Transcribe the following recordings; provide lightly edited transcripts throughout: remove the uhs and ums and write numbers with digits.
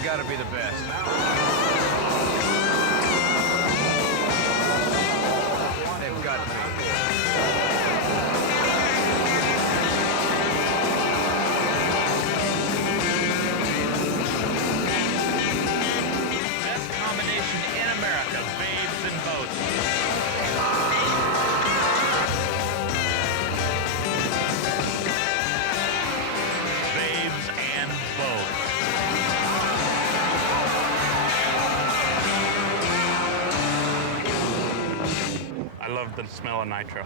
They gotta be the best. They've got to be. Best combination in America, babes and boats. Babes and boats. I love the smell of nitro.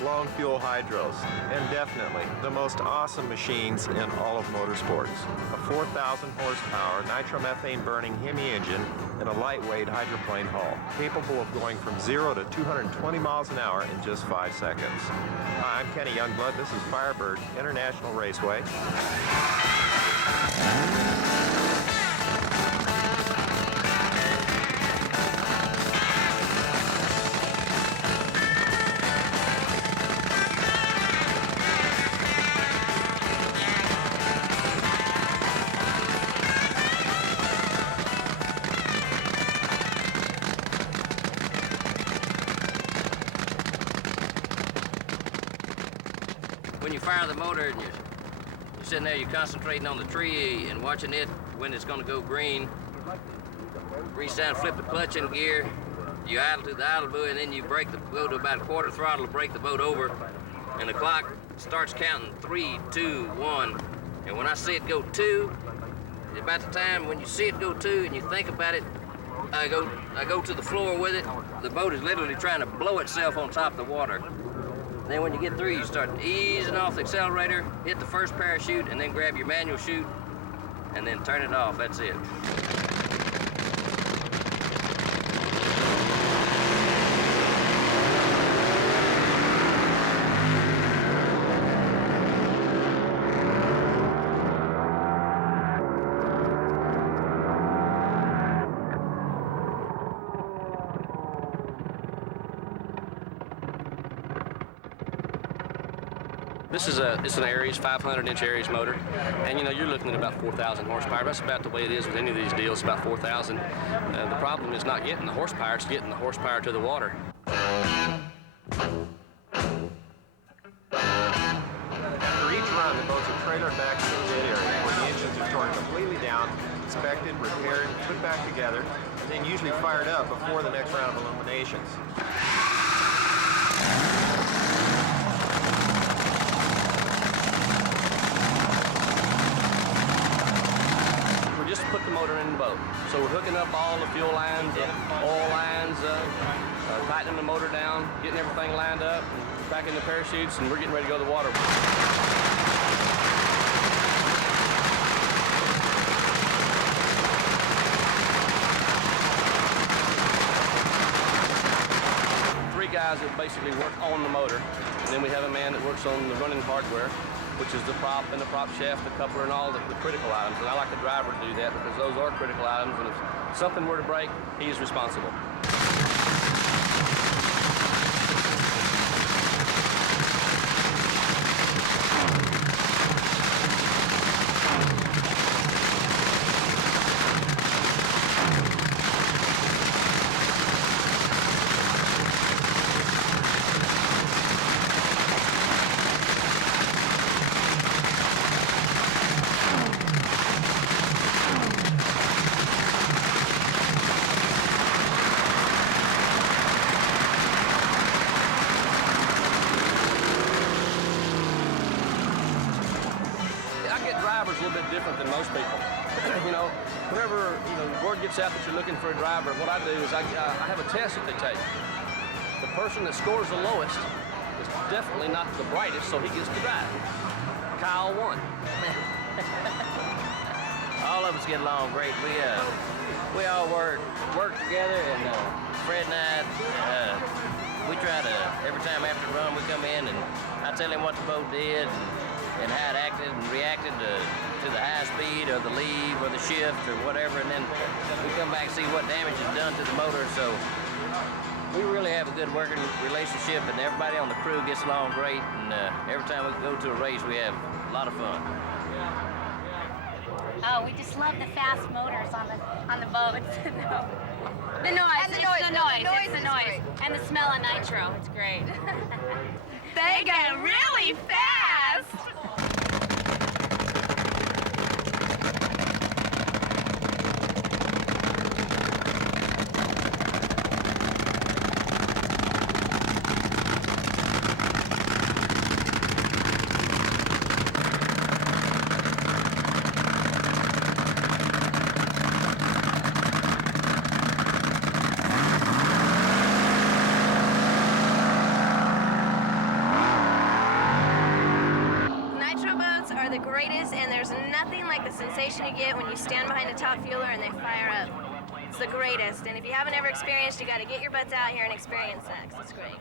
Blown fuel hydros, and definitely the most awesome machines in all of motorsports. A 4,000 horsepower nitromethane burning Hemi engine and a lightweight hydroplane hull, capable of going from 0 to 220 miles an hour in just 5 seconds. Hi, I'm Kenny Youngblood. This is Firebird International Raceway. When you fire the motor and you're sitting there, you're concentrating on the tree and watching it when it's going to go green. Reach down, flip the clutch in gear, you idle to the idle buoy, and then you brake the boat to about a quarter throttle to break the boat over. And the clock starts counting 3, 2, 1. And when I see it go 2, about the time when you see it go 2 and you think about it, I go to the floor with it. The boat is literally trying to blow itself on top of the water. Then when you get through, you start easing off the accelerator, hit the first parachute, and then grab your manual chute, and then turn it off. That's it. It's an Aries, 500-inch Aries motor, and you're looking at about 4,000 horsepower. That's about the way it is with any of these deals, about 4,000. The problem is not getting the horsepower, it's getting the horsepower to the water. After each run, the boats are trailered back to the pit area where the engines are torn completely down, inspected, repaired, put back together, and then usually fired up before the next round of illuminations. Put the motor in the boat. So we're hooking up all the fuel lines, oil lines, tightening the motor down, getting everything lined up, cracking the parachutes, and we're getting ready to go to the water. 3 guys that basically work on the motor, and then we have a man that works on the running hardware, which is the prop and the prop shaft, the coupler, and all the critical items. And I like the driver to do that because those are critical items, and if something were to break, he's responsible. driver's a little bit different than most people. Whenever word gets out that you're looking for a driver, what I do is I have a test that they take. The person that scores the lowest is definitely not the brightest, so he gets to drive. Kyle won. All of us get along great. We all work together, and Fred and I, we try to, every time after the run we come in and I tell him what the boat did and how it acted and reacted to the high speed or the leave or the shift or whatever, and then we come back and see what damage is done to the motor. So we really have a good working relationship, and everybody on the crew gets along great, and every time we go to a race we have a lot of fun. Oh, we just love the fast motors on the boats. The noise. And the noise. And the smell of nitro. It's great. They get really fast. The greatest, and there's nothing like the sensation you get when you stand behind a top fueler and they fire up. It's the greatest, and if you haven't ever experienced, you got to get your butts out here and experience that, 'cause it's great.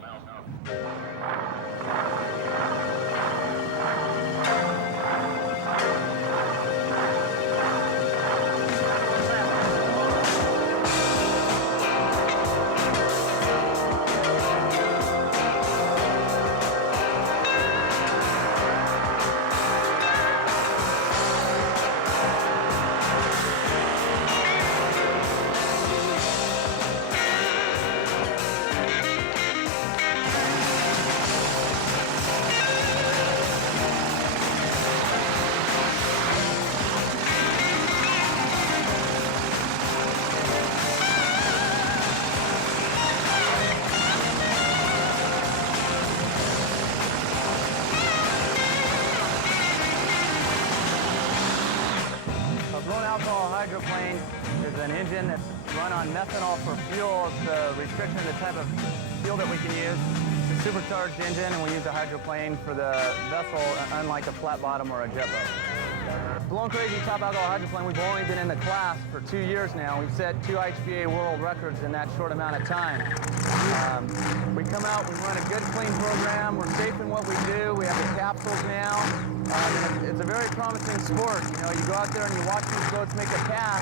Hydroplane is an engine that's run on methanol for fuel. It's a restriction of the type of fuel that we can use. It's a supercharged engine, and we use a hydroplane for the vessel, unlike a flat bottom or a jet boat. Blown Crazy Top Alcohol Hydroplane, we've only been in the class for 2 years now. We've set 2 HBA world records in that short amount of time. We come out, we run a good, clean program. We're safe in what we do. We have the capsules now. It's a very promising sport. You know, you go out there and you watch these boats make a pass,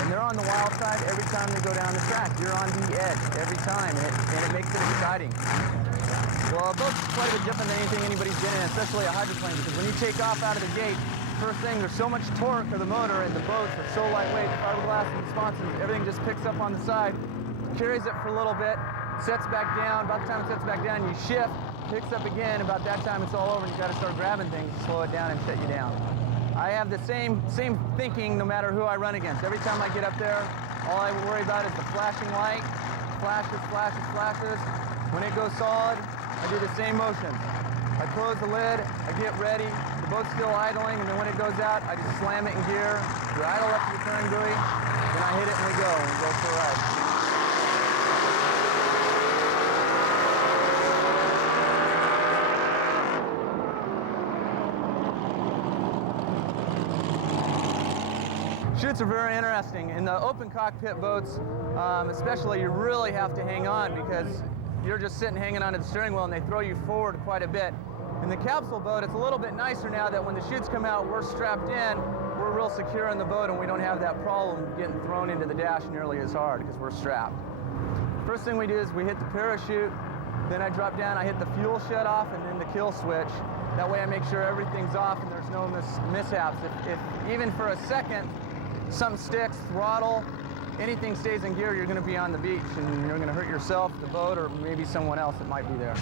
and they're on the wild side every time they go down the track. You're on the edge every time, and it makes it exciting. Well, a boat's quite a bit different than anything anybody's been in, especially a hydroplane, because when you take off out of the gate, first thing, there's so much torque of the motor, and the boats are so lightweight, the fiberglass and the sponsons, everything just picks up on the side, carries it for a little bit, sets back down. About the time it sets back down, you shift, picks up again. About that time, it's all over, and you got to start grabbing things to slow it down and shut you down. I have the same thinking no matter who I run against. Every time I get up there, all I worry about is the flashing light. Flashes, flashes, flashes. When it goes solid, I do the same motion. I close the lid, I get ready, the boat's still idling, and then when it goes out, I just slam it in gear, we idle up to the turn buoy, then I hit it and we go for a ride. Chutes are very interesting. In the open cockpit boats, especially, you really have to hang on because you're just sitting hanging onto the steering wheel and they throw you forward quite a bit. In the capsule boat, it's a little bit nicer now that when the chutes come out, we're strapped in, we're real secure in the boat, and we don't have that problem getting thrown into the dash nearly as hard because we're strapped. First thing we do is we hit the parachute, then I drop down, I hit the fuel shut off, and then the kill switch. That way I make sure everything's off and there's no mishaps. If even for a second something sticks, throttle, anything stays in gear, you're going to be on the beach and you're going to hurt yourself, the boat, or maybe someone else that might be there.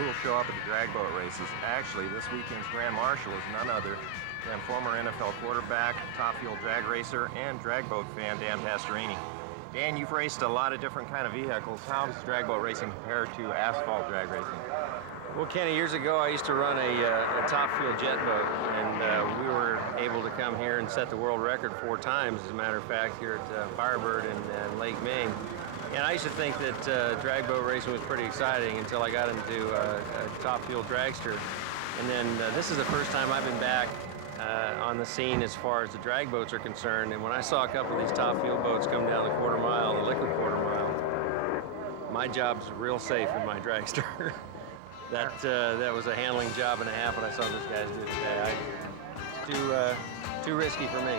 who will show up at the drag boat races. Actually, this weekend's Grand Marshal is none other than former NFL quarterback, top fuel drag racer, and drag boat fan Dan Pastorini. Dan, you've raced a lot of different kind of vehicles. How does drag boat racing compare to asphalt drag racing? Well, Kenny, years ago I used to run a top fuel jet boat, and we were able to come here and set the world record 4 times, as a matter of fact, here at Firebird and Lake Ming. And I used to think that drag boat racing was pretty exciting until I got into a top fuel dragster. And then this is the first time I've been back on the scene as far as the drag boats are concerned. And when I saw a couple of these top fuel boats come down the quarter mile, the liquid quarter mile, my job's real safe in my dragster. That was a handling job and a half what I saw those guys do today. It's too risky for me.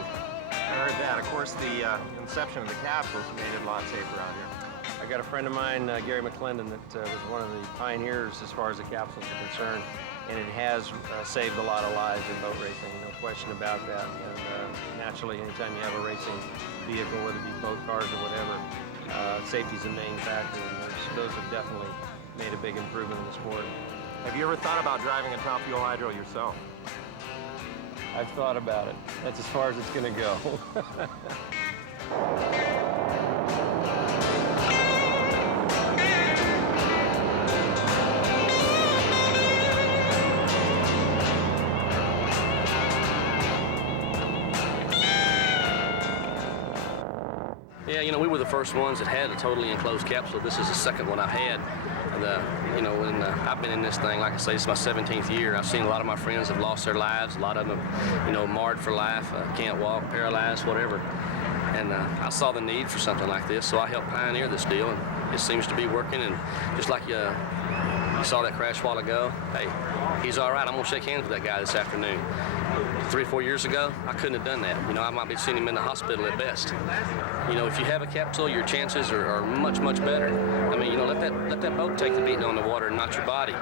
I heard that. Of course, the inception of the capsules made it a lot safer out here. I got a friend of mine, Gary McClendon, that was one of the pioneers as far as the capsules are concerned, and it has saved a lot of lives in boat racing, no question about that. And naturally, anytime you have a racing vehicle, whether it be boat cars or whatever, safety's the main factor, and those have definitely made a big improvement in the sport. Have you ever thought about driving a top fuel hydro yourself? I've thought about it. That's as far as it's going to go. Yeah, you know, we were the first ones that had a totally enclosed capsule. This is the second one I've had. And, you know, when I've been in this thing, like I say, it's my 17th year. I've seen a lot of my friends have lost their lives. A lot of them, you know, marred for life, can't walk, paralyzed, whatever. And I saw the need for something like this, so I helped pioneer this deal, and it seems to be working. And just like you saw that crash a while ago, hey, he's all right. I'm going to shake hands with that guy this afternoon. 3 or 4 years ago, I couldn't have done that. You know, I might be seeing him in the hospital at best. You know, if you have a capsule, your chances are much, much better. I mean, you know, let that boat take the beating on the water and not your body.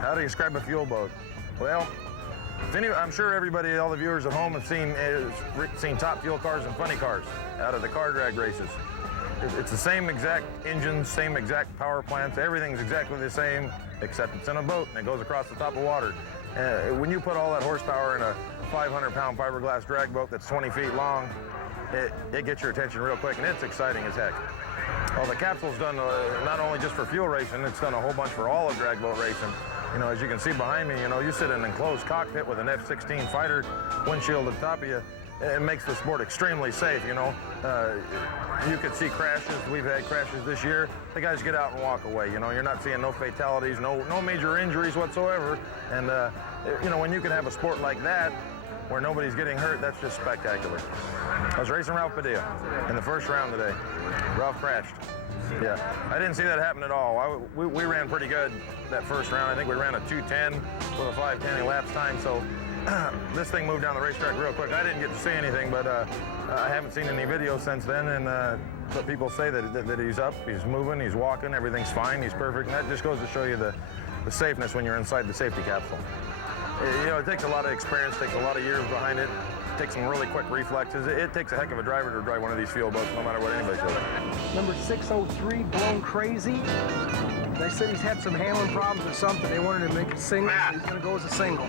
How do you describe a fuel boat? Well, I'm sure everybody, all the viewers at home have seen top fuel cars and funny cars out of the car drag races. It's the same exact engine, same exact power plants, everything's exactly the same, except it's in a boat and it goes across the top of water. When you put all that horsepower in a 500-pound fiberglass drag boat that's 20 feet long, it gets your attention real quick, and it's exciting as heck. Well, the capsule's done not only just for fuel racing, it's done a whole bunch for all of drag boat racing. You know, as you can see behind me, you know, you sit in an enclosed cockpit with an F-16 fighter windshield at the top of you. It makes the sport extremely safe, you know. You could see crashes. We've had crashes this year. The guys get out and walk away, you know. You're not seeing no fatalities, no major injuries whatsoever. And, you know, when you can have a sport like that where nobody's getting hurt, that's just spectacular. I was racing Ralph Padilla in the first round today. Ralph crashed. Yeah, I didn't see that happen at all. We ran pretty good that first round. I think we ran a 2:10 with a 5:10 elapsed time, so this thing moved down the racetrack real quick. I didn't get to see anything, but I haven't seen any videos since then, and but people say that he's up, he's moving, he's walking, everything's fine, he's perfect, and that just goes to show you the safeness when you're inside the safety capsule. You know, it takes a lot of experience, takes a lot of years behind it. Takes some really quick reflexes. It takes a heck of a driver to drive one of these fuel boats, no matter what anybody says. Number 603, Blown Crazy. They said he's had some handling problems or something. They wanted to make it single, so he's going to go as a single.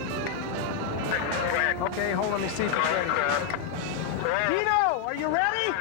Okay, hold on, let me see if he's ready. Dino, are you ready?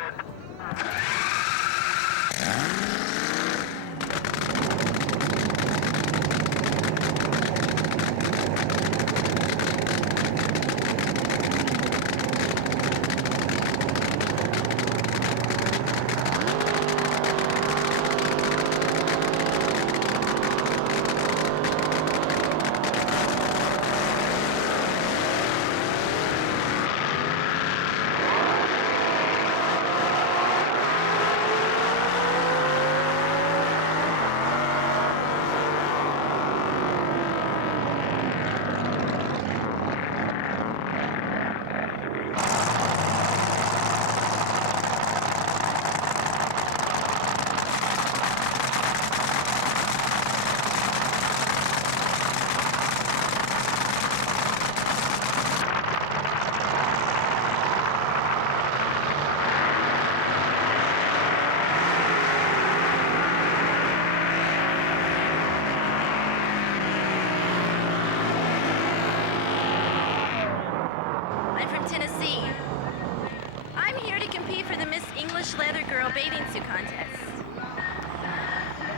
inaugural bathing suit contest.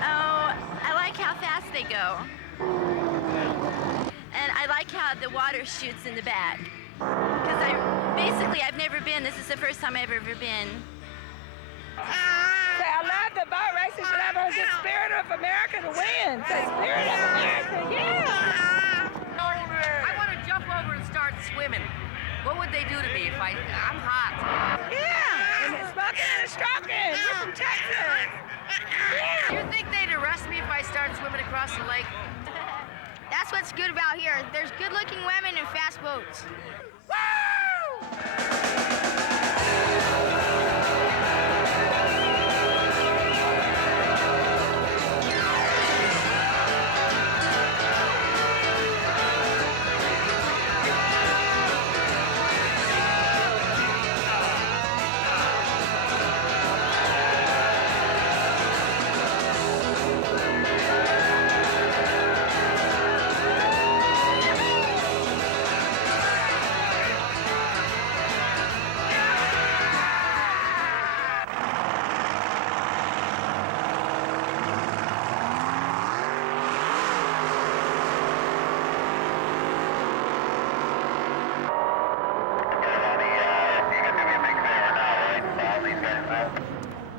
Oh, I like how fast they go. And I like how the water shoots in the back. Because I've never been. This is the first time I've ever been. I love the boat races, but I want the spirit of America to win. The spirit of America, yeah! I want to jump over and start swimming. What would they do to me if I'm hot? Yeah, and it's smoking and stroking. We're from Texas. Yeah. You think they'd arrest me if I started swimming across the lake? That's what's good about here. There's good-looking women and fast boats.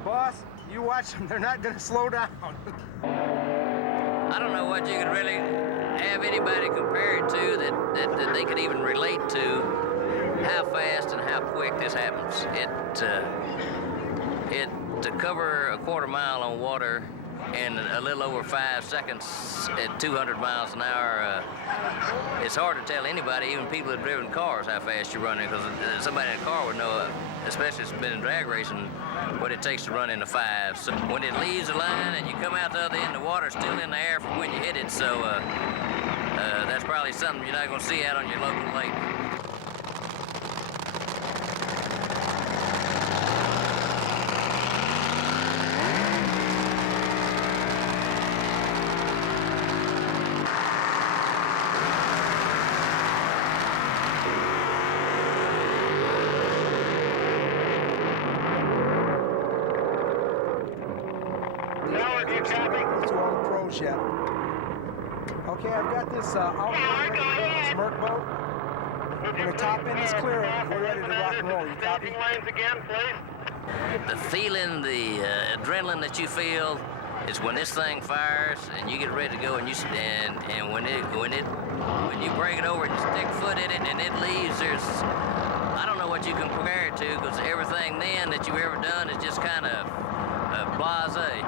Boss, you watch them. They're not going to slow down. I don't know what you could really have anybody compare it to that they could even relate to how fast and how quick this happens. To cover a quarter mile on water in a little over 5 seconds at 200 miles an hour, it's hard to tell anybody, even people that have driven cars, how fast you're running, because somebody in a car would know, especially if it's been in drag racing, what it takes to run in the 5. So when it leaves the line and you come out the other end, the water's still in the air from when you hit it, so that's probably something you're not going to see out on your local lake. Yet. Okay, I've got this outboard this Merc boat. When the top end is clear, we're ready to rock and roll. You copy? Lanes again, please. The feeling, the adrenaline that you feel is when this thing fires and you get ready to go, and when you break it over and you stick foot in it and it leaves, I don't know what you can compare it to, because everything then that you've ever done is just kind of blasé.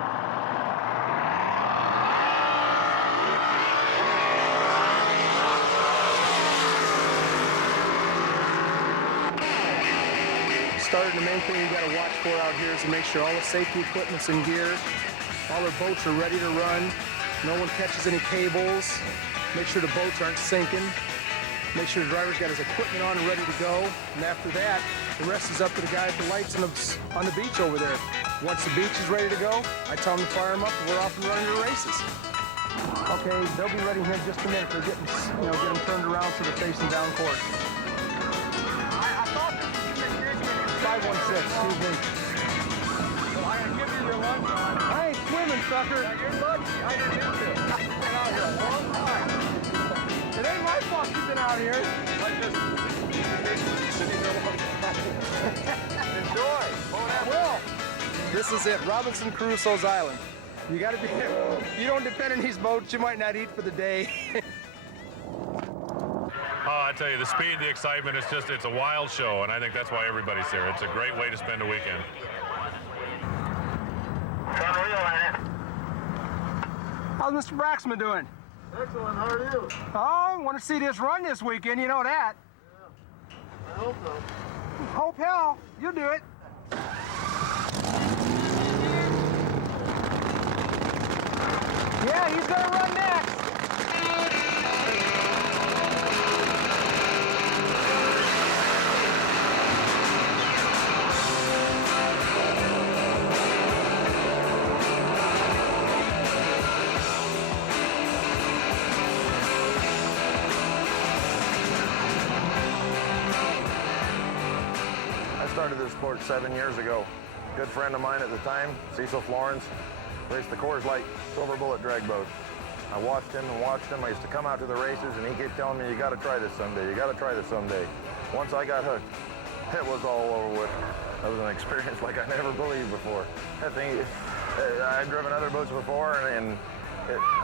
Started, the main thing you got to watch for out here is to make sure all the safety equipment's in gear, all our boats are ready to run, no one catches any cables, make sure the boats aren't sinking, make sure the driver's got his equipment on and ready to go, and after that, the rest is up to the guy at the lights on the beach over there. Once the beach is ready to go, I tell them to fire them up and we're off and running to races. Okay, they'll be ready here in just a minute. They're getting, get them turned around so they're facing down course. 516, excuse me. Well, I can give you your lunch on. I ain't swimming, sucker. Now, you're lucky. I didn't into it. I've been out here a long time. It ain't my fault you've been out here. I just sitting there a long time. Enjoy. Well, this is it, Robinson Crusoe's Island. You gotta be, if you don't depend on these boats, you might not eat for the day. Oh, I tell you, the speed, the excitement, it's a wild show, and I think that's why everybody's here. It's a great way to spend a weekend. How's Mr. Braxman doing? Excellent, how are you? Oh, I want to see this run this weekend, you know that. Yeah, I hope so. Hope hell, you'll do it. Yeah, he's gonna run next. I started this sport 7 years ago. Good friend of mine at the time, Cecil Florence, raced the Coors Light Silver Bullet drag boat. I watched him and watched him. I used to come out to the races and he kept telling me, you got to try this someday, you got to try this someday. Once I got hooked, it was all over with. That was an experience like I never believed before. That thing, I'd driven other boats before and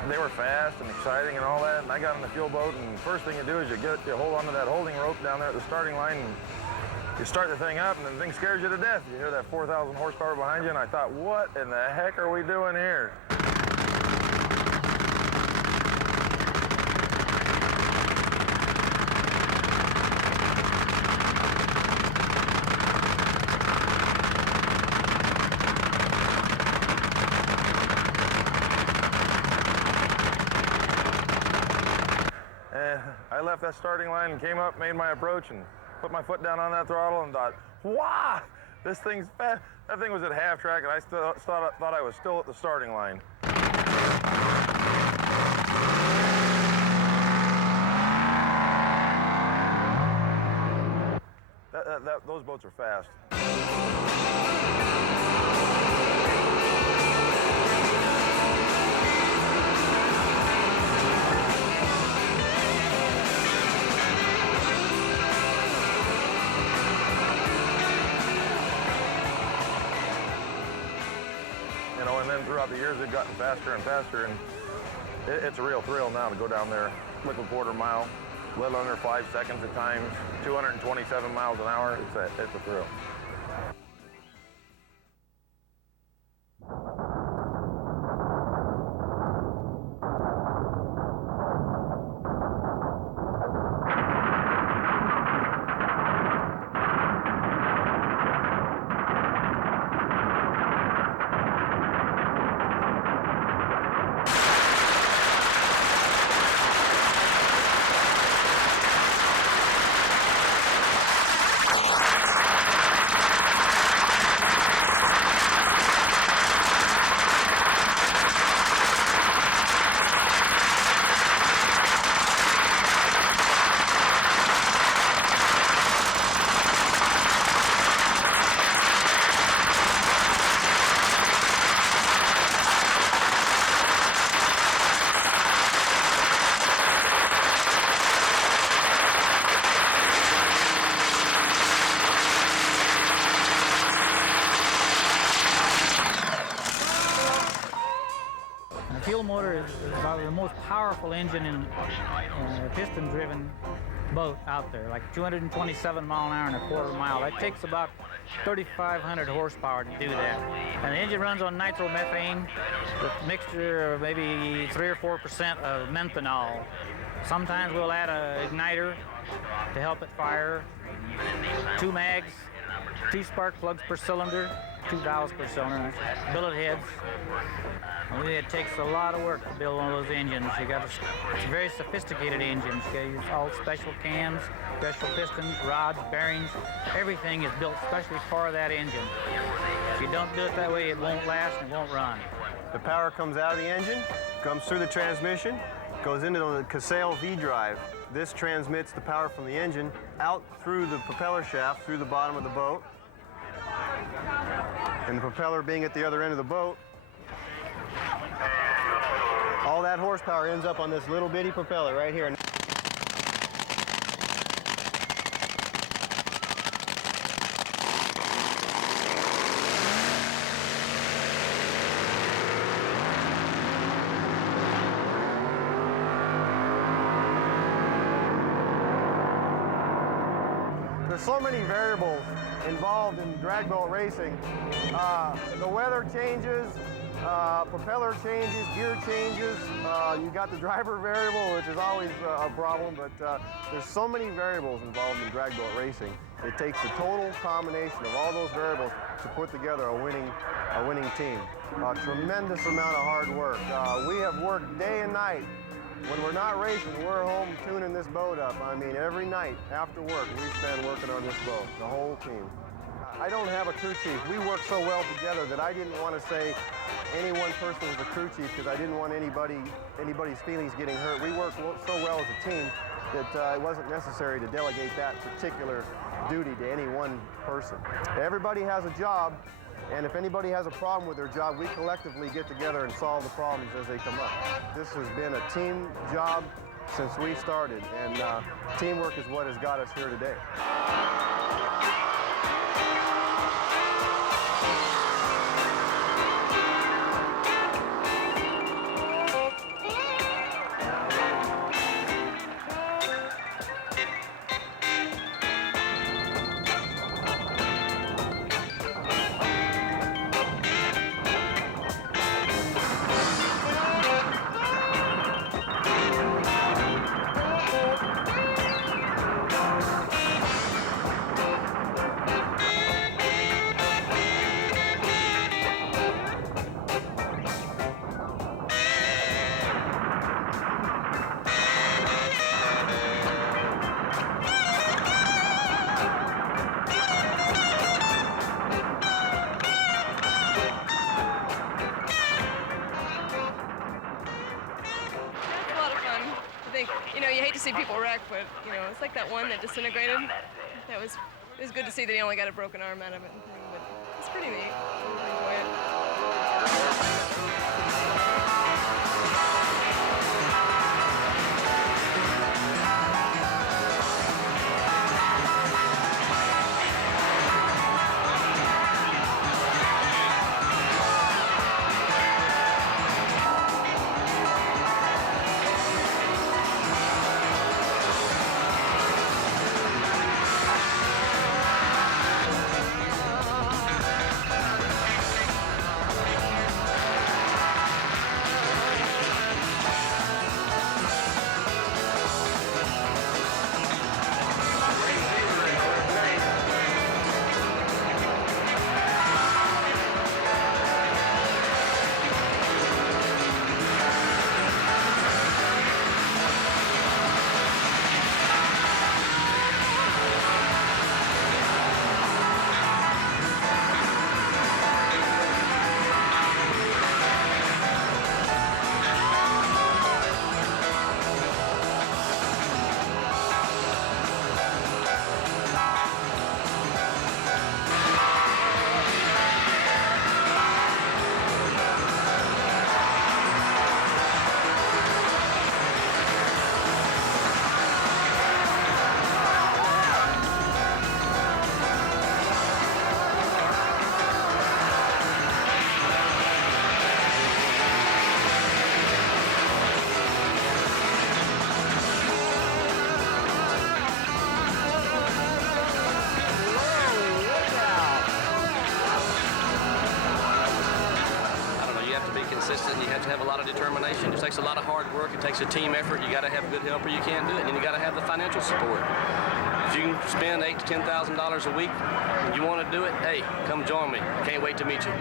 they were fast and exciting and all that, and I got in the fuel boat, and the first thing you do is you hold onto that holding rope down there at the starting line, and you start the thing up, and the thing scares you to death. You hear that 4,000 horsepower behind you, and I thought, what in the heck are we doing here? I left that starting line and came up, made my approach, and put my foot down on that throttle and thought, wow, this thing's fast. That thing was at half track, and I still thought I was still at the starting line. Those boats are fast. And then throughout the years, they've gotten faster and faster, and it's a real thrill now to go down there, quick a quarter mile, a little under 5 seconds at times, 227 miles an hour. It's a thrill. Fuel motor is about the most powerful engine in a piston-driven boat out there, like 227 mile an hour and a quarter mile. That takes about 3,500 horsepower to do that. And the engine runs on nitromethane with a mixture of maybe 3 or 4% of methanol. Sometimes we'll add an igniter to help it fire, 2 mags, 2 spark plugs per cylinder, 2 valves per cylinder, billet heads. It takes a lot of work to build one of those engines. It's very sophisticated engines. You use all special cams, special pistons, rods, bearings. Everything is built specially for that engine. If you don't do it that way, it won't last and it won't run. The power comes out of the engine, comes through the transmission, goes into the Casale V drive. This transmits the power from the engine out through the propeller shaft, through the bottom of the boat. And the propeller being at the other end of the boat, all that horsepower ends up on this little bitty propeller right here. There's so many variables involved in drag boat racing. The weather changes, propeller changes, gear changes. You got the driver variable, which is always a problem, but there's so many variables involved in drag boat racing. It takes a total combination of all those variables to put together a winning team. A tremendous amount of hard work. We have worked day and night. When we're not racing, we're home tuning this boat up. I mean, every night after work, we spend working on this boat, the whole team. I don't have a crew chief. We work so well together that I didn't want to say any one person was a crew chief because I didn't want anybody's feelings getting hurt. We work so well as a team that it wasn't necessary to delegate that particular duty to any one person. Everybody has a job, And if anybody has a problem with their job, we collectively get together and solve the problems as they come up. This has been a team job since we started, and teamwork is what has got us here today. You hate to see people wreck, but it's like that one that disintegrated. It was good to see that he only got a broken arm out of it, but it's pretty neat. I enjoy it. consistent. You have to have a lot of determination. It takes a lot of hard work. It takes a team effort. You got to have a good helper. You can't do it. And you got to have the financial support. If you can spend $8,000 to $10,000 a week and you want to do it, hey, come join me. Can't wait to meet you.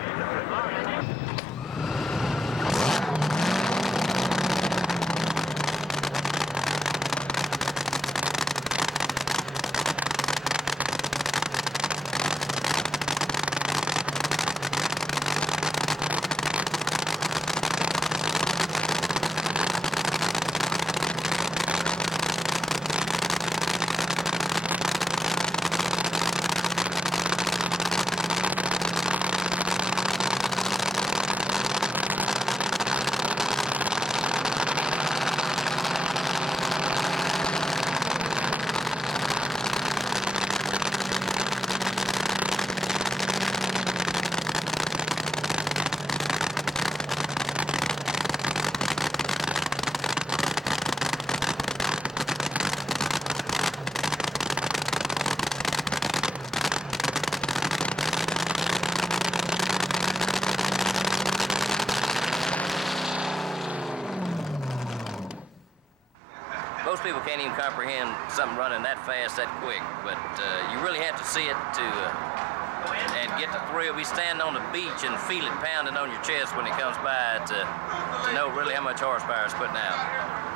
Most people can't even comprehend something running that fast, that quick, but you really have to see it and get the thrill. We stand on the beach and feel it pounding on your chest when it comes by to know really how much horsepower it's putting out.